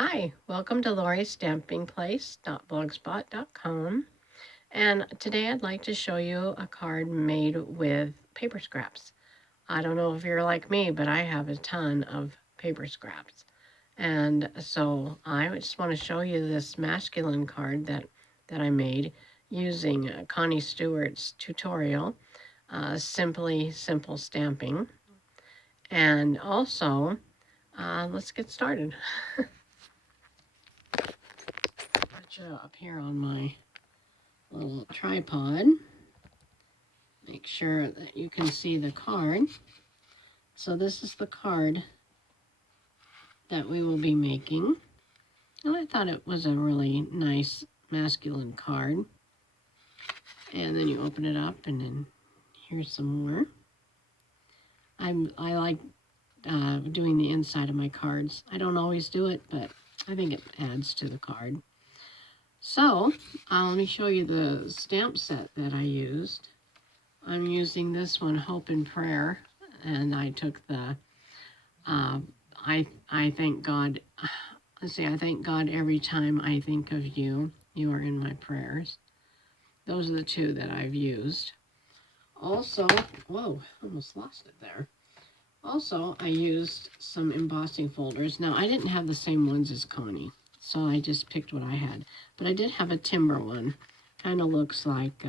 Hi, welcome to Lori's Stamping Place.blogspot.com. And today I'd like to show you a card made with paper scraps. I don't know if you're like me, but I have a ton of paper scraps. And so I just want to show you this masculine card that I made using Connie Stewart's tutorial, Simply Simple Stamping. And also, let's get started. Up here on my little tripod. Make sure that you can see the card. So this is the card that we will be making. And I thought it was a really nice masculine card. And then you open it up and then here's some more. I like doing the inside of my cards. I don't always do it, but I think it adds to the card. So let me show you the stamp set that I used. I'm using this one, Hope and Prayer, and I took the, I thank God, let's see, I thank God every time I think of you. You are in my prayers. Those are the two that I've used. Also, whoa, almost lost it there. Also, I used some embossing folders. Now, I didn't have the same ones as Connie, so I just picked what I had. But I did have a timber one. Kind of looks like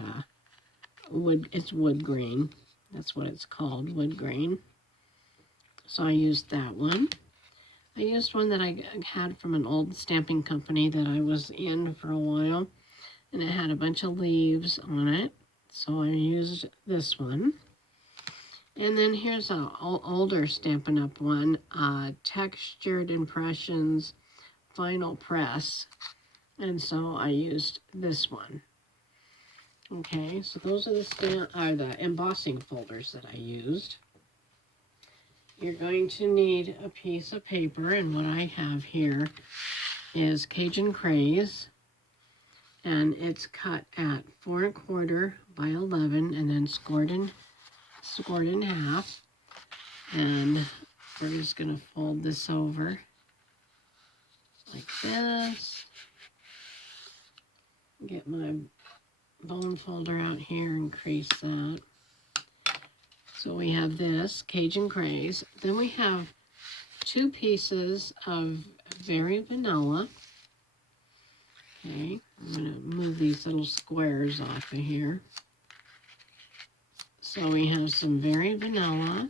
wood. It's wood grain. That's what it's called, wood grain. So I used that one. I used one that I had from an old stamping company that I was in for a while. And it had a bunch of leaves on it. So I used this one. And then here's an older Stampin' Up! One, Textured Impressions Final Press. And so I used this one. Okay, so those are the embossing folders that I used. You're going to need a piece of paper, and what I have here is Cajun Craze, and it's cut at 4 1/4 by 11 and then scored in half. And we're just going to fold this over like this. Get my bone folder out here and crease that. So we have this Cajun Craze. Then we have 2 pieces of Very Vanilla. Okay, I'm going to move these little squares off of here. So we have some Very Vanilla,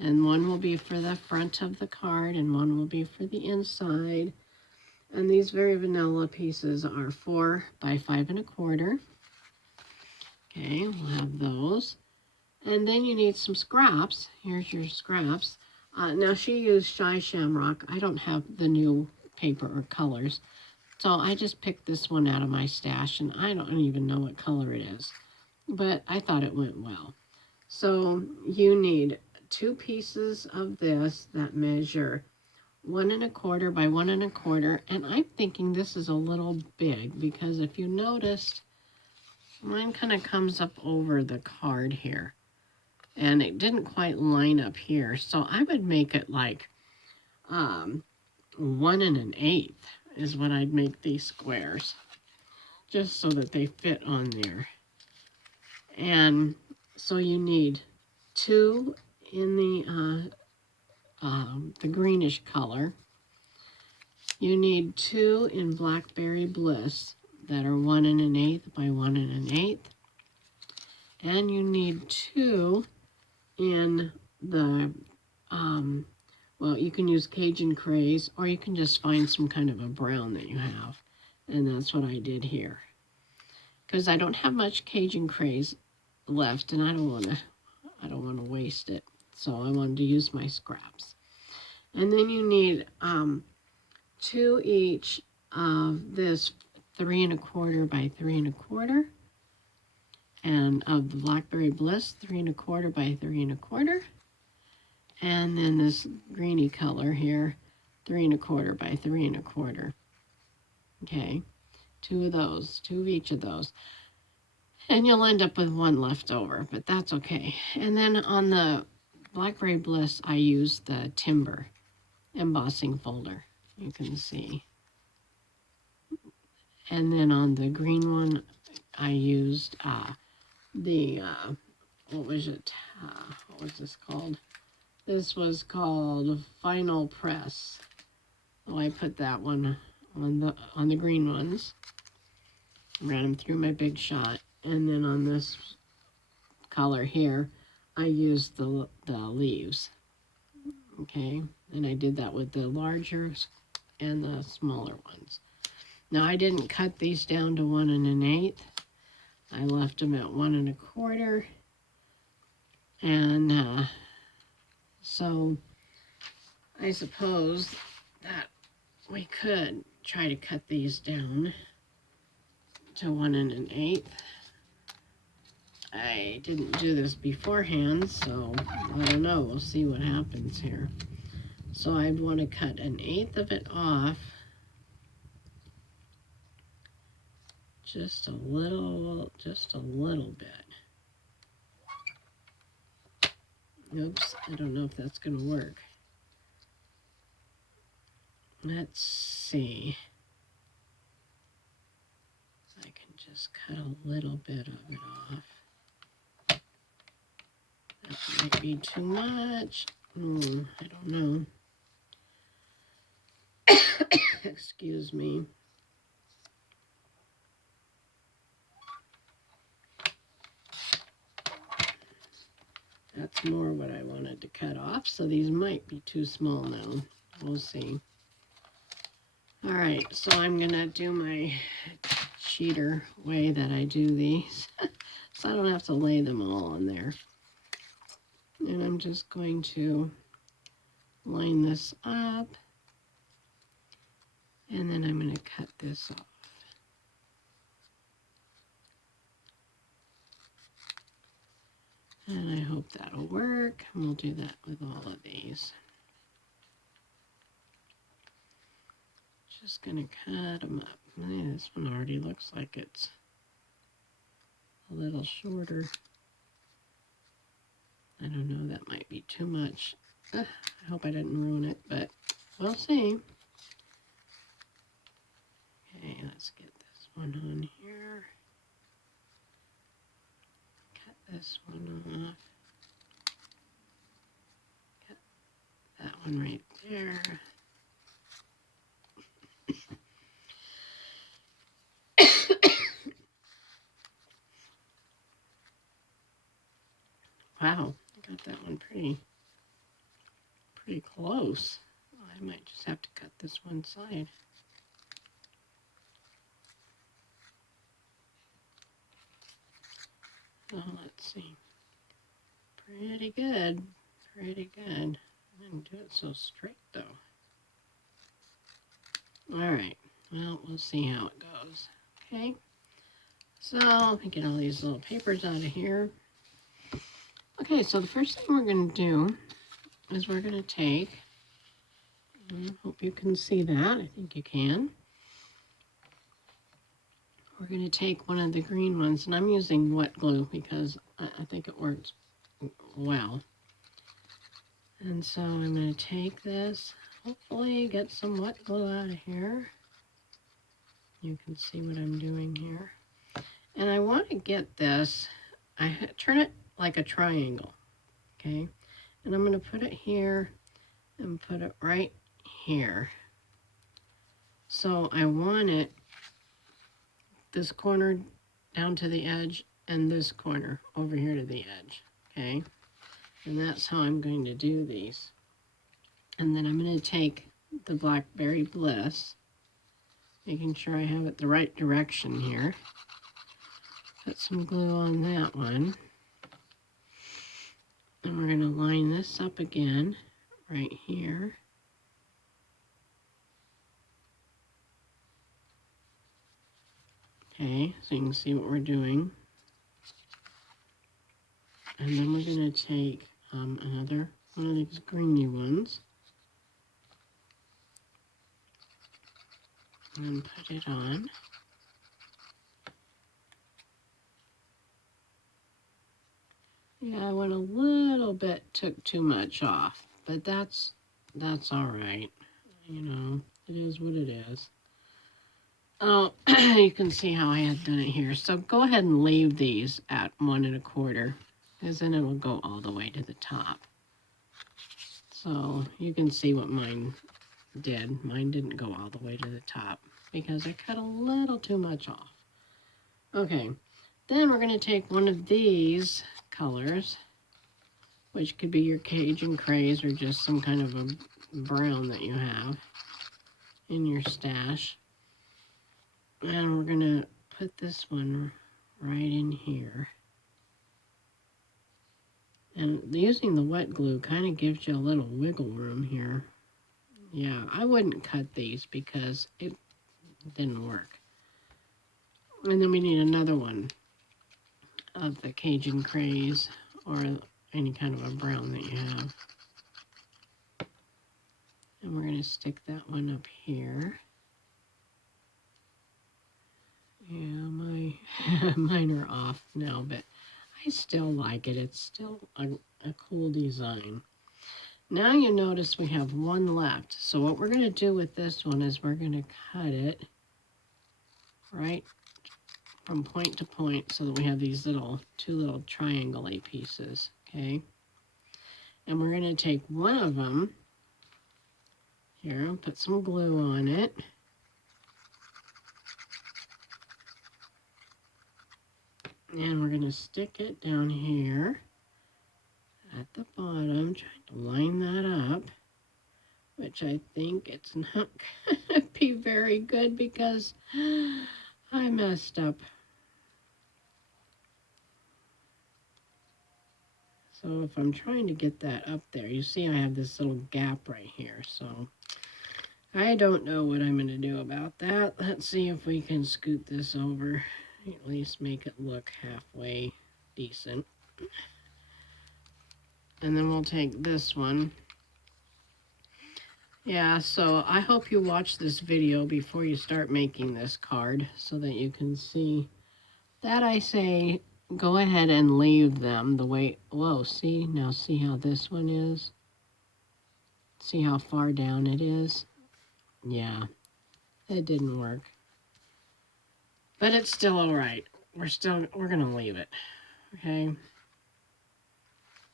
and one will be for the front of the card and one will be for the inside. And these Very Vanilla pieces are 4 by 5 1/4. Okay, we'll have those. And then you need some scraps. Here's your scraps. Now she used Shy Shamrock. I don't have the new paper or colors. So I just picked this one out of my stash, and I don't even know what color it is. But I thought it went well. So you need 2 pieces of this that measure 1 1/4 by 1 1/4. And I'm thinking this is a little big because if you noticed, mine kind of comes up over the card here. And it didn't quite line up here. So I would make it like 1 1/8 is what I'd make these squares. Just so that they fit on there. And so you need 2 in the greenish color. You need 2 in Blackberry Bliss that are 1 1/8 by 1 1/8. And you need 2 in the, well, you can use Cajun Craze, or you can just find some kind of a brown that you have. And that's what I did here. Because I don't have much Cajun Craze left, and I don't want to waste it. So I wanted to use my scraps. And then you need 2 each of this 3 1/4 by 3 1/4. And of the Blackberry Bliss, 3 1/4 by 3 1/4. And then this greeny color here, 3 1/4 by 3 1/4. Okay, 2 of those, 2 of each of those. And you'll end up with 1 left over, but that's okay. And then on the Blackberry Bliss, I used the timber embossing folder. You can see. And then on the green one, I used what was it? What was this called? This was called Final Press. Oh, I put that one on the green ones. Ran them through my Big Shot. And then on this color here, I used the leaves. Okay, and I did that with the larger and the smaller ones. Now I didn't cut these down to 1 1/8. I left them at 1 1/4. And so I suppose that we could try to cut these down to 1 1/8. I didn't do this beforehand, so I don't know. We'll see what happens here. So I'd want to cut 1/8 of it off. Just a little bit. Oops, I don't know if that's going to work. Let's see. I can just cut a little bit of it off. That might be too much. I don't know. Excuse me. That's more what I wanted to cut off, so these might be too small now. We'll see. All right, so I'm gonna do my cheater way that I do these, so I don't have to lay them all on there. And I'm just going to line this up, and then I'm gonna cut this off. And I hope that'll work. And we'll do that with all of these. Just gonna cut them up. This one already looks like it's a little shorter. I don't know, that might be too much. I hope I didn't ruin it, but we'll see. Okay, let's get this one on here. Cut this one off. Cut that one right there. Wow, I got that one pretty close. I might just have to cut this one side. So let's see. Pretty good. Pretty good. I didn't do it so straight though. Alright, well, we'll see how it goes. Okay, so let me get all these little papers out of here. Okay, so the first thing we're going to do is we're going to take, I hope you can see that, I think you can. We're going to take one of the green ones, and I'm using wet glue because I think it works well. And so I'm going to take this, hopefully get some wet glue out of here. You can see what I'm doing here. And I want to get this, I turn it like a triangle, okay? And I'm going to put it here and put it right here. So I want it this corner down to the edge and this corner over here to the edge, okay? And that's how I'm going to do these. And then I'm going to take the Blackberry Bliss, making sure I have it the right direction here. Put some glue on that one. And we're going to line this up again right here. Okay, so you can see what we're doing. And then we're going to take another one of these greeny ones and put it on. Yeah, I went a little bit, took too much off, but that's all right, you know. It is what it is. Oh, you can see how I had done it here. So go ahead and leave these at 1 1/4, because then it'll go all the way to the top. So you can see what mine did. Mine didn't go all the way to the top because I cut a little too much off. Okay, then we're going to take one of these colors, which could be your Cajun Craze or just some kind of a brown that you have in your stash. And we're going to put this one right in here. And using the wet glue kind of gives you a little wiggle room here. Yeah, I wouldn't cut these because it didn't work. And then we need another one of the Cajun Craze or any kind of a brown that you have. And we're going to stick that one up here. Yeah, mine are off now, but I still like it. It's still a cool design. Now you notice we have one left. So what we're going to do with this one is we're going to cut it right from point to point so that we have these two little triangle-y pieces, okay? And we're going to take one of them here and put some glue on it. And we're going to stick it down here at the bottom, trying to line that up, which I think it's not going to be very good because I messed up. So if I'm trying to get that up there, you see I have this little gap right here. So I don't know what I'm going to do about that. Let's see if we can scoot this over, at least make it look halfway decent. And then we'll take this one. Yeah, so I hope you watch this video before you start making this card so that you can see that I say go ahead and leave them the way, whoa, see, now see how this one is? See how far down it is? Yeah, it didn't work. But it's still all right. We're gonna leave it, okay?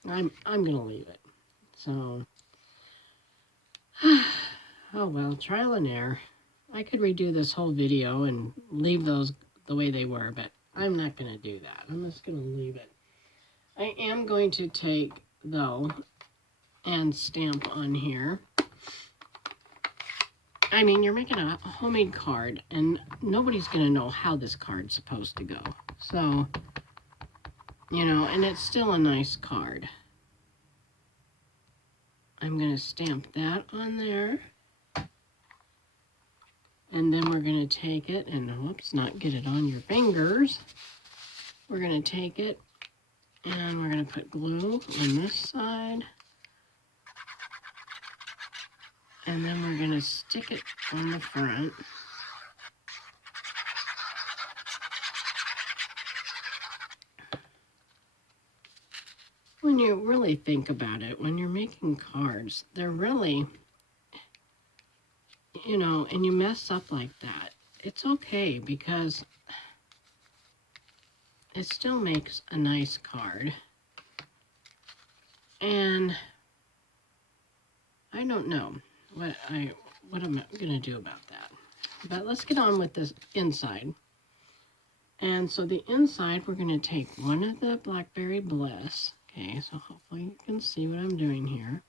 I'm gonna leave it. So, oh well, trial and error. I could redo this whole video and leave those the way they were, but I'm not gonna do that. I'm just gonna leave it. I am going to take, though, and stamp on here. I mean, you're making a homemade card, and nobody's going to know how this card's supposed to go. So, you know, and it's still a nice card. I'm going to stamp that on there. And then we're going to take it, and whoops, not get it on your fingers. We're going to take it, and we're going to put glue on this side. And then we're going to stick it on the front. When you really think about it, when you're making cards, they're really, you know, and you mess up like that, it's okay because it still makes a nice card. And I don't know what I'm going to do about that. But let's get on with this inside. And so the inside, we're going to take one of the Blackberry Bliss. Okay, so hopefully you can see what I'm doing here.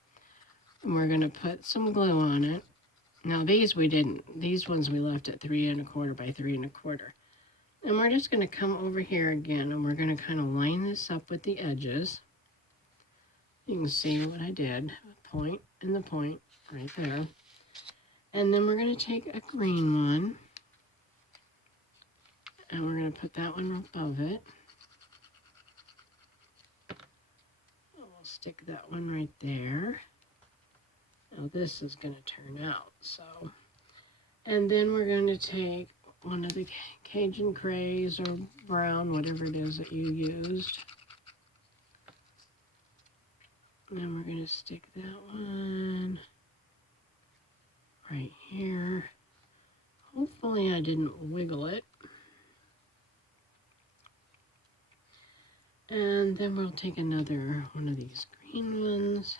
And we're going to put some glue on it. Now these we didn't. These ones we left at 3 1/4 by 3 1/4. And we're just going to come over here again and we're going to kind of line this up with the edges. You can see what I did. A point and the point right there. And then we're going to take a green one. And we're going to put that one above it. We'll stick that one right there. Now this is going to turn out, so. And then we're going to take one of the Cajun Craze or brown, whatever it is that you used. And then we're going to stick that one right here. Hopefully I didn't wiggle it. And then we'll take another one of these green ones.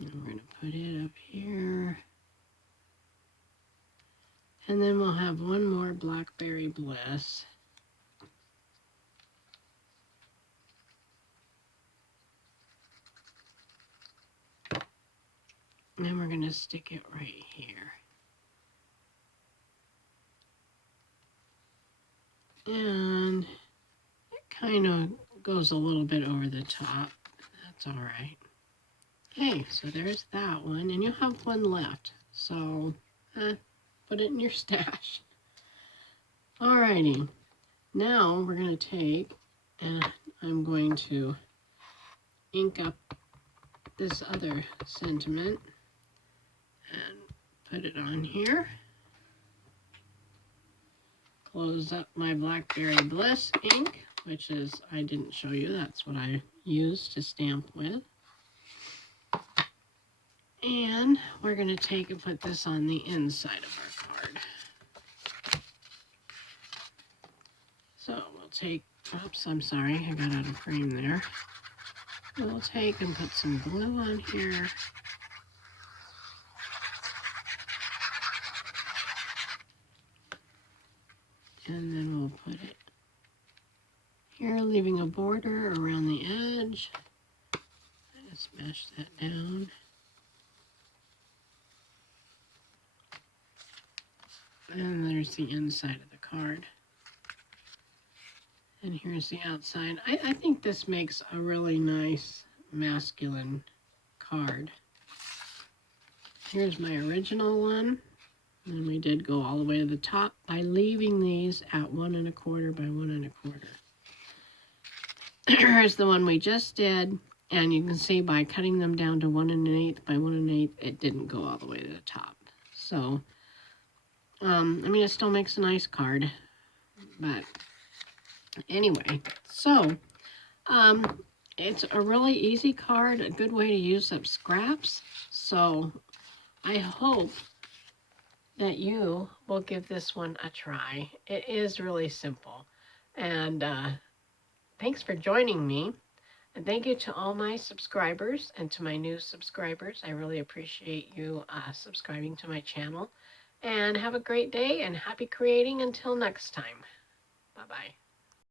And we're going to put it up here. And then we'll have one more Blackberry Bliss. And then we're going to stick it right here. And it kind of goes a little bit over the top. That's all right. Okay, so there's that one. And you have one left. So put it in your stash. Alrighty. Now we're going to take, and I'm going to ink up this other sentiment and put it on here. Close up my Blackberry Bliss ink, which is, I didn't show you, that's what I use to stamp with. And we're going to take and put this on the inside of our card. So we'll take, oops, I'm sorry, I got out of frame there. We'll take and put some glue on here. And then we'll put it here, leaving a border around the edge. Just smash that down. And there's the inside of the card. And here's the outside. I think this makes a really nice masculine card. Here's my original one. And we did go all the way to the top by leaving these at 1 1/4 by 1 1/4. Here's the one we just did. And you can see by cutting them down to 1 1/8 by 1 1/8, it didn't go all the way to the top. So, I mean, it still makes a nice card. But anyway, so it's a really easy card, a good way to use up scraps. So I hope that you will give this one a try. It is really simple. And thanks for joining me. And thank you to all my subscribers and to my new subscribers. I really appreciate you subscribing to my channel. And have a great day and happy creating until next time. Bye-bye.